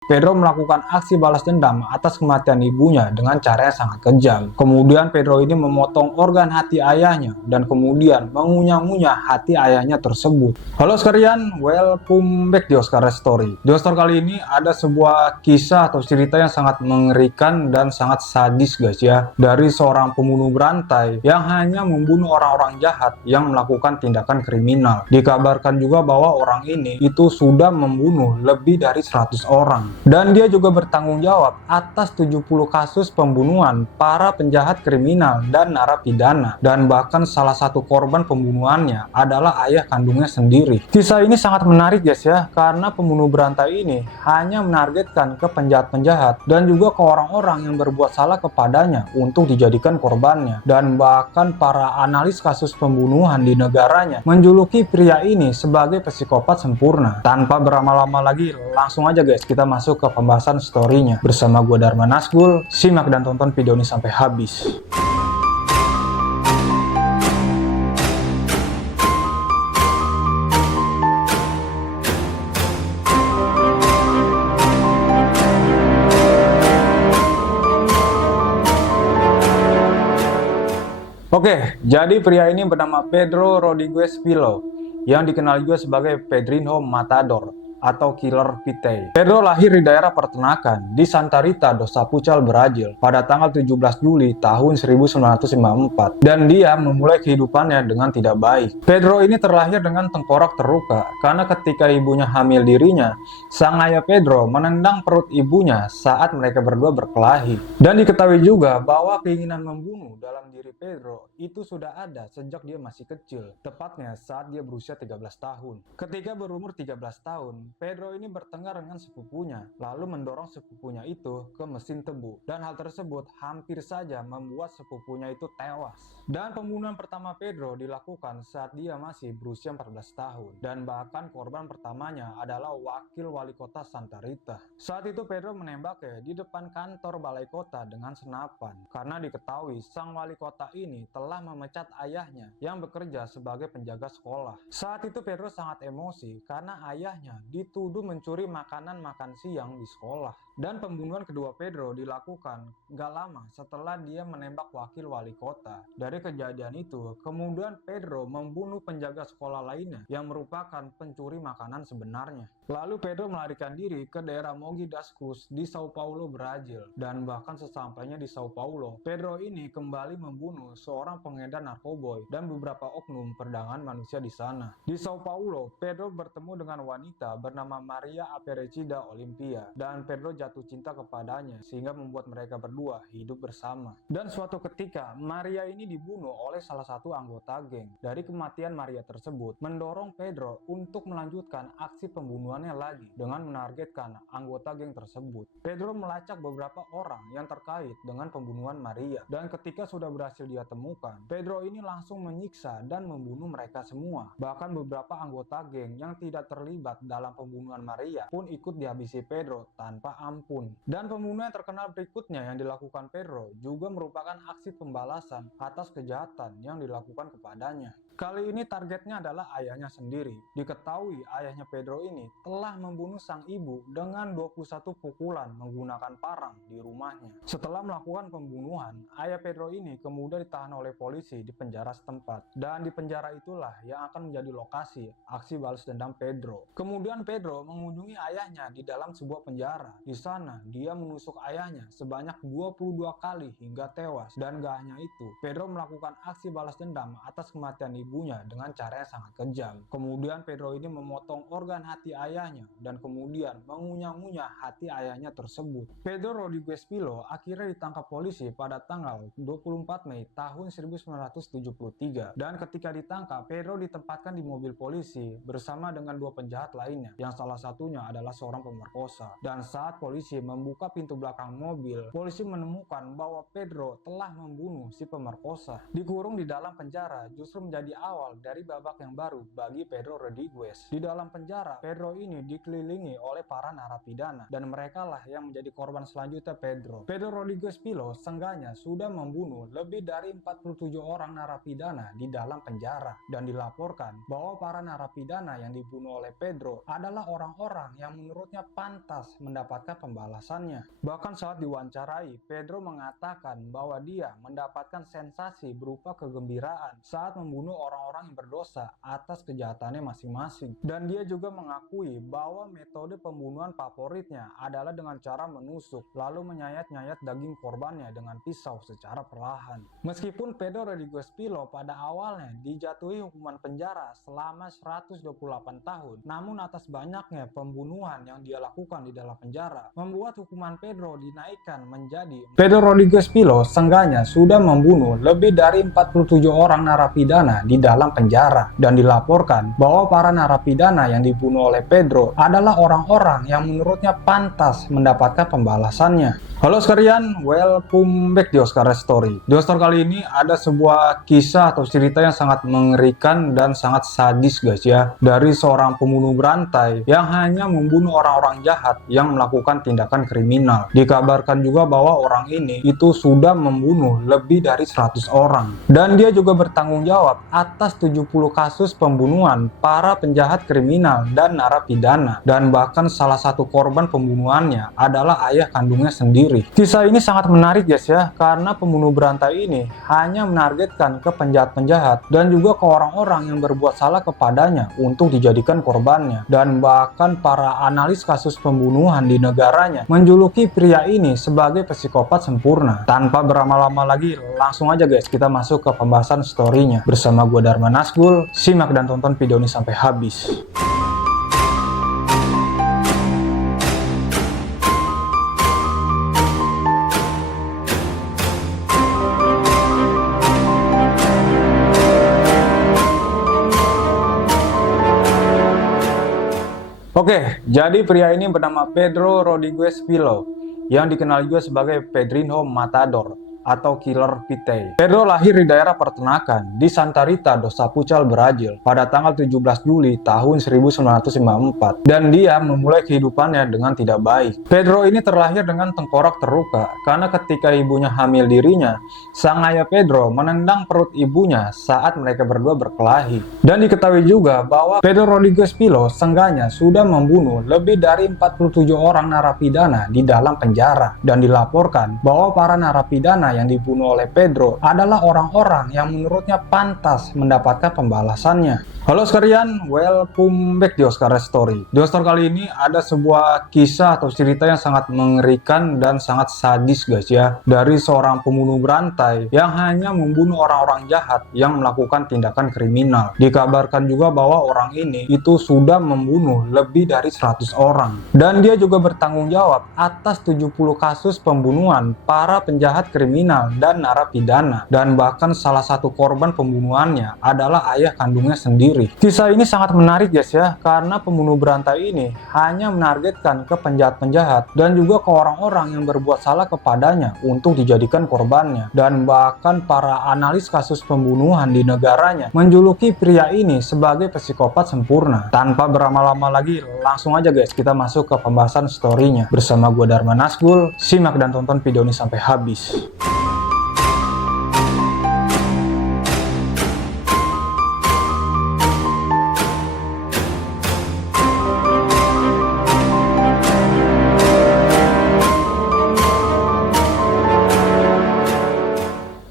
Pedro melakukan aksi balas dendam atas kematian ibunya dengan cara yang sangat kejam. Kemudian Pedro ini memotong organ hati ayahnya dan kemudian mengunyah-ngunyah hati ayahnya tersebut. Halo sekalian, welcome back di Oscar Story. Di Oscar kali ini ada sebuah kisah atau cerita yang sangat mengerikan dan sangat sadis guys ya. Dari seorang pembunuh berantai yang hanya membunuh orang-orang jahat yang melakukan tindakan kriminal. Dikabarkan juga bahwa orang ini itu sudah membunuh lebih dari 100 orang. Dan dia juga bertanggung jawab atas 70 kasus pembunuhan para penjahat kriminal dan narapidana. Dan bahkan salah satu korban pembunuhannya adalah ayah kandungnya sendiri. Kisah ini sangat menarik guys ya, karena pembunuh berantai ini hanya menargetkan ke penjahat-penjahat dan juga ke orang-orang yang berbuat salah kepadanya untuk dijadikan korbannya. Dan bahkan para analis kasus pembunuhan di negaranya menjuluki pria ini sebagai psikopat sempurna. Tanpa berlama-lama lagi, langsung aja guys kita masuk ke pembahasan story-nya. Bersama gue Dharma Nasgul, simak dan tonton video ini sampai habis. Oke, jadi pria ini bernama Pedro Rodriguez Filho, yang dikenal juga sebagai Pedrinho Matador atau Killer Pete. Pedro lahir di daerah peternakan di Santa Rita do Sapucal, Brazil pada tanggal 17 Juli tahun 1954 dan dia memulai kehidupannya dengan tidak baik. Pedro ini terlahir dengan tengkorak terluka karena ketika ibunya hamil dirinya, sang ayah Pedro menendang perut ibunya saat mereka berdua berkelahi. Dan diketahui juga bahwa keinginan membunuh dalam diri Pedro itu sudah ada sejak dia masih kecil, tepatnya saat dia berusia 13 tahun. Ketika berumur 13 tahun, Pedro ini bertengkar dengan sepupunya, lalu mendorong sepupunya itu ke mesin tebu. Dan hal tersebut hampir saja membuat sepupunya itu tewas. Dan pembunuhan pertama Pedro dilakukan saat dia masih berusia 14 tahun. Dan bahkan korban pertamanya adalah wakil wali kota Santa Rita. Saat itu Pedro menembaknya di depan kantor balai kota dengan senapan. Karena diketahui sang wali kota ini telah memecat ayahnya yang bekerja sebagai penjaga sekolah. Saat itu Pedro sangat emosi karena ayahnya dituduh mencuri makanan makan siang di sekolah. Dan pembunuhan kedua Pedro dilakukan gak lama setelah dia menembak wakil wali kota. Dari kejadian itu, kemudian Pedro membunuh penjaga sekolah lainnya yang merupakan pencuri makanan sebenarnya. Lalu Pedro melarikan diri ke daerah Mogi das Cruzes di Sao Paulo, Brazil. Dan bahkan sesampainya di Sao Paulo, Pedro ini kembali membunuh seorang pengedar narkoboy dan beberapa oknum perdagangan manusia di sana. Di Sao Paulo, Pedro bertemu dengan wanita bernama Maria Aparecida Olimpia dan Pedro jatuh cinta kepadanya sehingga membuat mereka berdua hidup bersama. Dan suatu ketika Maria ini dibunuh oleh salah satu anggota geng. Dari kematian Maria tersebut mendorong Pedro untuk melanjutkan aksi pembunuhannya lagi dengan menargetkan anggota geng tersebut. Pedro melacak beberapa orang yang terkait dengan pembunuhan Maria dan ketika sudah berhasil dia temukan, Pedro ini langsung menyiksa dan membunuh mereka semua. Bahkan beberapa anggota geng yang tidak terlibat dalam pembunuhan Maria pun ikut dihabisi Pedro tanpa ampun. Dan pembunuhan yang terkenal berikutnya yang dilakukan Pedro juga merupakan aksi pembalasan atas kejahatan yang dilakukan kepadanya. Kali ini targetnya adalah ayahnya sendiri. Diketahui ayahnya Pedro ini telah membunuh sang ibu dengan 21 pukulan menggunakan parang di rumahnya. Setelah melakukan pembunuhan, ayah Pedro ini kemudian ditahan oleh polisi di penjara setempat. Dan di penjara itulah yang akan menjadi lokasi aksi balas dendam Pedro. Kemudian Pedro mengunjungi ayahnya di dalam sebuah penjara. Di sana dia menusuk ayahnya sebanyak 22 kali hingga tewas. Dan gak hanya itu, Pedro melakukan aksi balas dendam atas kematian ibunya dengan cara yang sangat kejam. Kemudian Pedro ini memotong organ hati ayahnya dan kemudian mengunyah-ngunyah hati ayahnya tersebut. Pedro Rodriguez Filho akhirnya ditangkap polisi pada tanggal 24 Mei tahun 1973 dan ketika ditangkap, Pedro ditempatkan di mobil polisi bersama dengan dua penjahat lainnya yang salah satunya adalah seorang pemerkosa. Dan saat polisi membuka pintu belakang mobil, polisi menemukan bahwa Pedro telah membunuh si pemerkosa. Dikurung di dalam penjara justru menjadi menjadi awal dari babak yang baru bagi Pedro Rodriguez. Di dalam penjara, Pedro ini dikelilingi oleh para narapidana dan mereka lah yang menjadi korban selanjutnya Pedro. Pedro Rodriguez Pillow seenggaknya sudah membunuh lebih dari 47 orang narapidana di dalam penjara dan dilaporkan bahwa para narapidana yang dibunuh oleh Pedro adalah orang-orang yang menurutnya pantas mendapatkan pembalasannya. Bahkan saat diwawancarai, Pedro mengatakan bahwa dia mendapatkan sensasi berupa kegembiraan saat membunuh orang-orang yang berdosa atas kejahatannya masing-masing. Dan dia juga mengakui bahwa metode pembunuhan favoritnya adalah dengan cara menusuk lalu menyayat-nyayat daging korbannya dengan pisau secara perlahan. Meskipun Pedro Rodriguez Pillow pada awalnya dijatuhi hukuman penjara selama 128 tahun, namun atas banyaknya pembunuhan yang dia lakukan di dalam penjara membuat hukuman Pedro dinaikkan menjadi Pedro Rodriguez Pillow seenggaknya sudah membunuh lebih dari 47 orang narapidana di dalam penjara dan dilaporkan bahwa para narapidana yang dibunuh oleh Pedro adalah orang-orang yang menurutnya pantas mendapatkan pembalasannya. Halo sekalian, welcome back di Oscar Story. Di Oscar kali ini ada sebuah kisah atau cerita yang sangat mengerikan dan sangat sadis guys ya, dari seorang pembunuh berantai yang hanya membunuh orang-orang jahat yang melakukan tindakan kriminal. Dikabarkan juga bahwa orang ini itu sudah membunuh lebih dari 100 orang dan dia juga bertanggung jawab atas 70 kasus pembunuhan para penjahat kriminal dan narapidana, dan bahkan salah satu korban pembunuhannya adalah ayah kandungnya sendiri. Kisah ini sangat menarik guys ya, karena pembunuh berantai ini hanya menargetkan ke penjahat-penjahat dan juga ke orang-orang yang berbuat salah kepadanya untuk dijadikan korbannya. Dan bahkan para analis kasus pembunuhan di negaranya menjuluki pria ini sebagai psikopat sempurna. Tanpa berlama-lama lagi, langsung aja guys kita masuk ke pembahasan story-nya. Bersama gue Dharma Nasgul, simak dan tonton video ini sampai habis. Oke, jadi pria ini bernama Pedro Rodriguez Pillow yang dikenal juga sebagai Pedrinho Matador atau Killer Pete. Pedro lahir di daerah peternakan di Santa Rita do Sapucal, Brazil pada tanggal 17 Juli tahun 1954 dan dia memulai kehidupannya dengan tidak baik. Pedro ini terlahir dengan tengkorak terluka karena ketika ibunya hamil dirinya, sang ayah Pedro menendang perut ibunya saat mereka berdua berkelahi. Dan diketahui juga bahwa Pedro Rodriguez Pillow seenggaknya sudah membunuh lebih dari 47 orang narapidana di dalam penjara dan dilaporkan bahwa para narapidana yang dibunuh oleh Pedro adalah orang-orang yang menurutnya pantas mendapatkan pembalasannya. Halo sekalian, welcome back di Oscar Story. Di Oscar kali ini ada sebuah kisah atau cerita yang sangat mengerikan dan sangat sadis guys ya, dari seorang pembunuh berantai yang hanya membunuh orang-orang jahat yang melakukan tindakan kriminal. Dikabarkan juga bahwa orang ini itu sudah membunuh lebih dari 100 orang dan dia juga bertanggung jawab atas 70 kasus pembunuhan para penjahat kriminal dan narapidana, dan bahkan salah satu korban pembunuhannya adalah ayah kandungnya sendiri. Kisah ini sangat menarik guys ya, karena pembunuh berantai ini hanya menargetkan ke penjahat-penjahat dan juga ke orang-orang yang berbuat salah kepadanya untuk dijadikan korbannya. Dan bahkan para analis kasus pembunuhan di negaranya menjuluki pria ini sebagai psikopat sempurna. Tanpa berlama-lama lagi, langsung aja guys kita masuk ke pembahasan story-nya. Bersama gue Dharma Nasgul, simak dan tonton video ini sampai habis.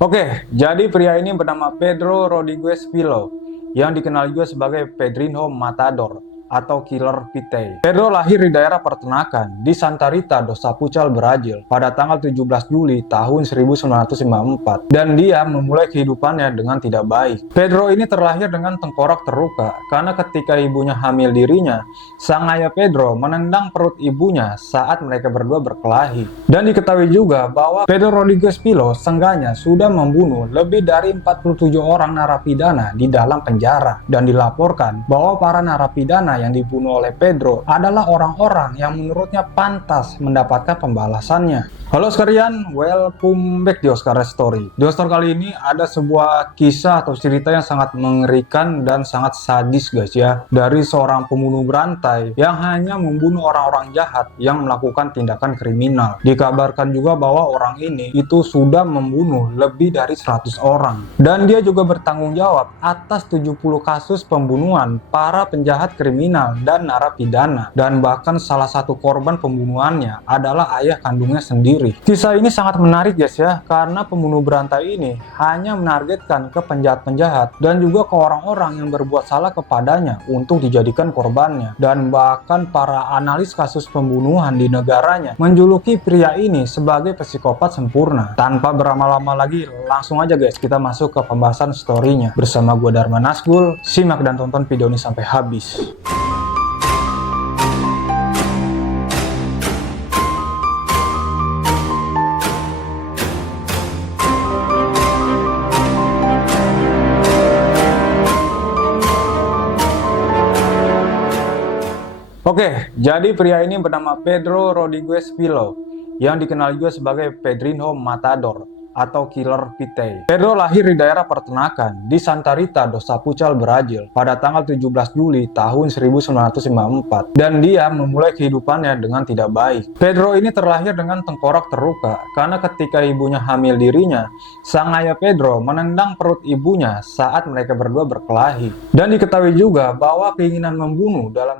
Oke, jadi pria ini bernama Pedro Rodriguez Pillow yang dikenal juga sebagai Pedrinho Matador atau Killer Pete. Pedro lahir di daerah peternakan di Santa Rita do Sapucal, Brazil pada tanggal 17 Juli tahun 1954 dan dia memulai kehidupannya dengan tidak baik. Pedro ini terlahir dengan tengkorak terluka karena ketika ibunya hamil dirinya, sang ayah Pedro menendang perut ibunya saat mereka berdua berkelahi. Dan diketahui juga bahwa Pedro Rodriguez Pillow seenggaknya sudah membunuh lebih dari 47 orang narapidana di dalam penjara dan dilaporkan bahwa para narapidana yang dibunuh oleh Pedro adalah orang-orang yang menurutnya pantas mendapatkan pembalasannya. Halo sekalian, welcome back di Oscar Story. Di Oscar kali ini ada sebuah kisah atau cerita yang sangat mengerikan dan sangat sadis guys ya. Dari seorang pembunuh berantai yang hanya membunuh orang-orang jahat yang melakukan tindakan kriminal. Dikabarkan juga bahwa orang ini itu sudah membunuh lebih dari 100 orang. Dan dia juga bertanggung jawab atas 70 kasus pembunuhan para penjahat kriminal dan narapidana. Dan bahkan salah satu korban pembunuhannya adalah ayah kandungnya sendiri. Kisah ini sangat menarik guys ya, karena pembunuh berantai ini hanya menargetkan ke penjahat-penjahat dan juga ke orang-orang yang berbuat salah kepadanya untuk dijadikan korbannya. Dan bahkan para analis kasus pembunuhan di negaranya menjuluki pria ini sebagai psikopat sempurna. Tanpa berlama-lama lagi, langsung aja guys kita masuk ke pembahasan story-nya. Bersama gue Dharma Nasgul, simak dan tonton video ini sampai habis. Oke, jadi pria ini bernama Pedro Rodriguez Filho, yang dikenal juga sebagai Pedrinho Matador atau Killer Pete. Pedro lahir di daerah peternakan di Santa Rita do Sapucal, Brazil pada tanggal 17 Juli tahun 1954, dan dia memulai kehidupannya dengan tidak baik. Pedro ini terlahir dengan tengkorak terluka karena ketika ibunya hamil dirinya, sang ayah Pedro menendang perut ibunya saat mereka berdua berkelahi. Dan diketahui juga bahwa keinginan membunuh dalam